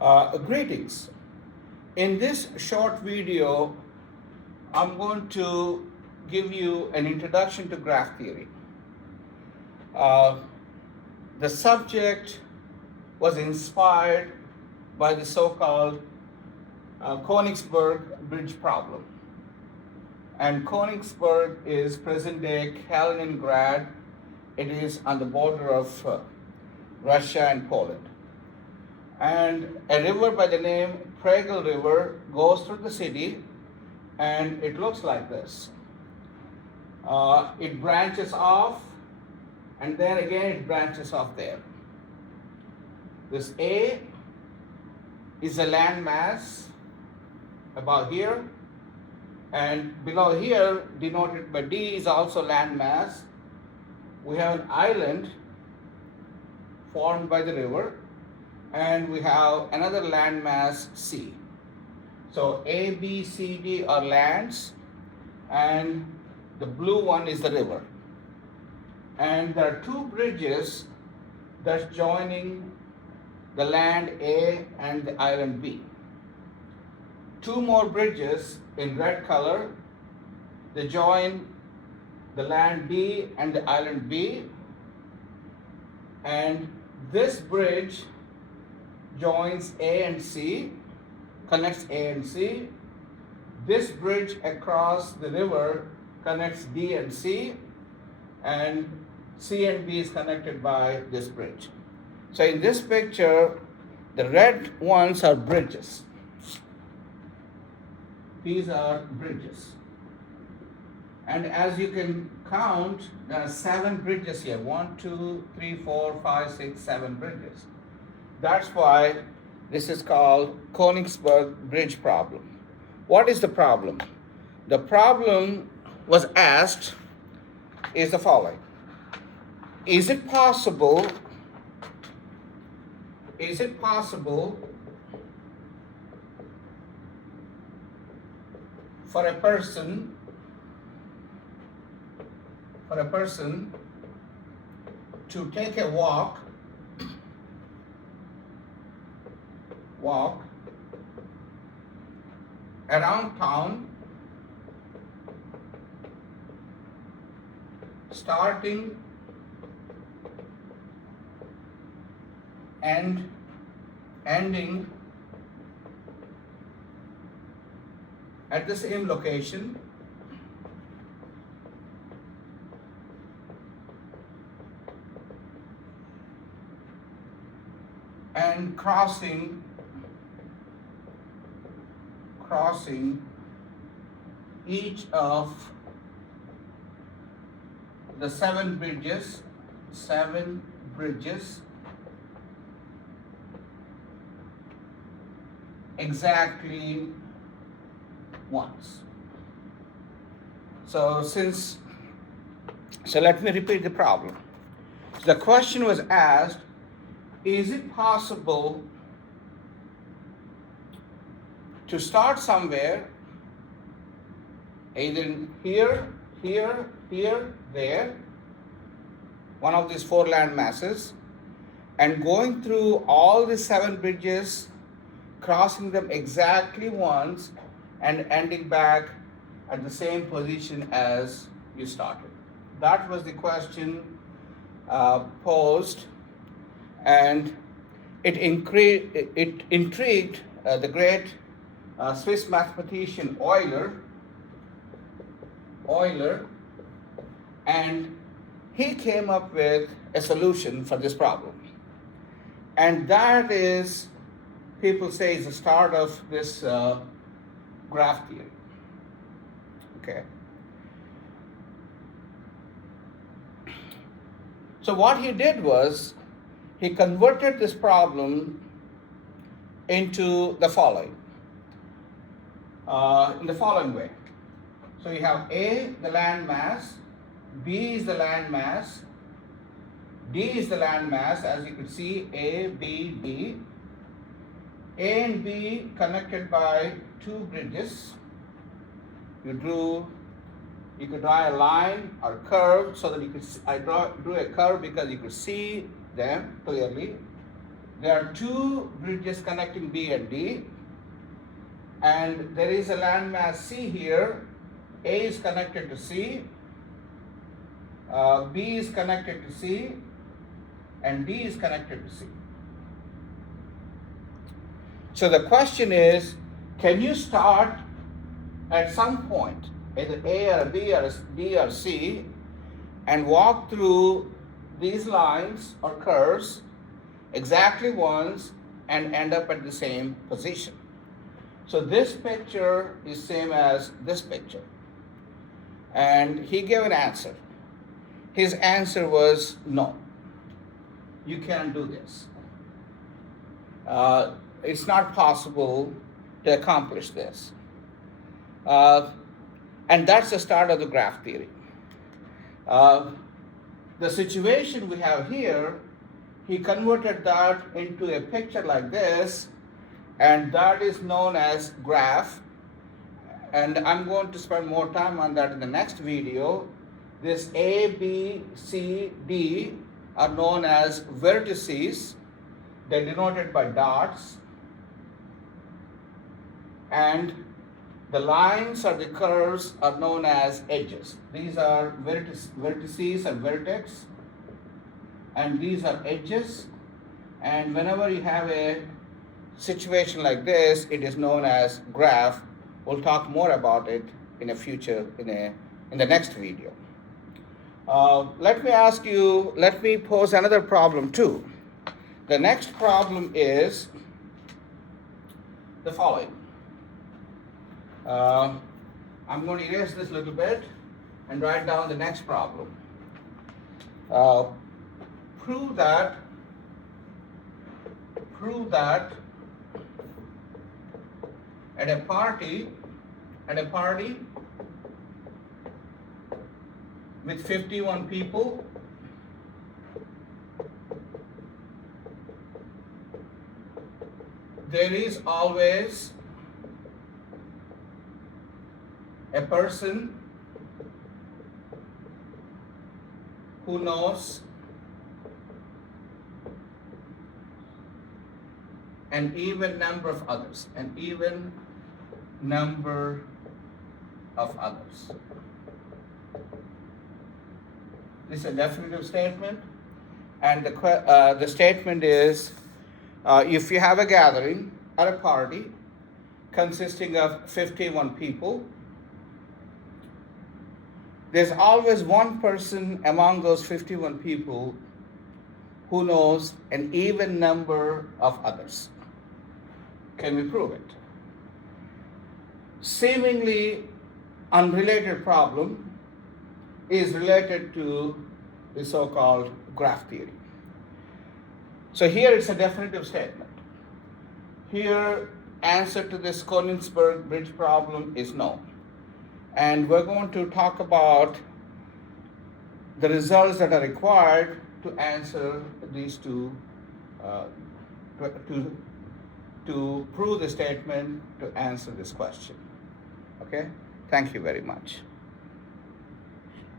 Greetings. In this short video, I'm going to give you an introduction to graph theory. Uh, the subject was inspired by the so-called Königsberg bridge problem. And Königsberg is present-day Kaliningrad. It is on the border of Russia and Poland. And a river by the name Pregel River goes through the city, and it looks like this. It branches off, and then again it branches off there. This A is a landmass about here, and below here, denoted by D, is also landmass. We have an island formed by the river, and we have another landmass C. So A, B, C, D are lands, and the blue one is the river. And there are two bridges that's joining the land A and the island B. Two more bridges in red color, they join the land B and the island B, and this bridge joins A and C, connects A and C. This bridge across the river connects D and C, and C and B is connected by this bridge. So in this picture, the red ones are bridges. These are bridges. And as you can count, there are 7 bridges here. 1, 2, 3, 4, 5, 6, 7 bridges. That's why this is called Königsberg bridge problem. What is the problem? The problem was asked is the following. Is it possible for a person to take a walk around town, starting and ending at the same location, and crossing each of the 7 bridges exactly once. So let me repeat the problem. The question was asked, is it possible to start somewhere, either here, there, one of these 4 land masses, and going through all the 7 bridges, crossing them exactly once, and ending back at the same position as you started? That was the question posed, and it intrigued the great Swiss mathematician Euler, and he came up with a solution for this problem. And that is, people say, is the start of this graph theory. Okay. So what he did was, he converted this problem into the following, in the following way. So you have A, the land mass, B is the land mass, D is the land mass, as you can see, A, B, D. A and B connected by 2 bridges. You could draw a line or curve so that you could, I drew a curve because you could see them clearly. there are two bridges connecting B and D, and there is a landmass C here. A is connected to C, B is connected to C, and D is connected to C. So the question is, can you start at some point, either A or B or D or C, and walk through these lines or curves exactly once and end up at the same position? So this picture is same as this picture. And he gave an answer. His answer was no. You can't do this. It's not possible to accomplish this. And that's the start of the graph theory. The situation we have here, he converted that into a picture like this, and that is known as graph. And I'm going to spend more time on that in the next video. This A, B, C, D are known as vertices. They're denoted by dots. And the lines or the curves are known as edges. These are vertices and vertex. And these are edges. And whenever you have a situation like this, it is known as graph. We'll talk more about it in the next video. Let me pose another problem too. The next problem is the following. I'm going to erase this a little bit and write down the next problem. Prove that at a party with 51 people, there is always a person who knows an even number of others. This is a definitive statement, and the statement is, if you have a gathering at a party consisting of 51 people, there's always one person among those 51 people who knows an even number of others. Can we prove it? Seemingly unrelated problem is related to the so-called graph theory. So here it's a definitive statement. Here, answer to this Konigsberg bridge problem is no. And we're going to talk about the results that are required to answer these two, to prove the statement, to answer this question. Okay? Thank you very much.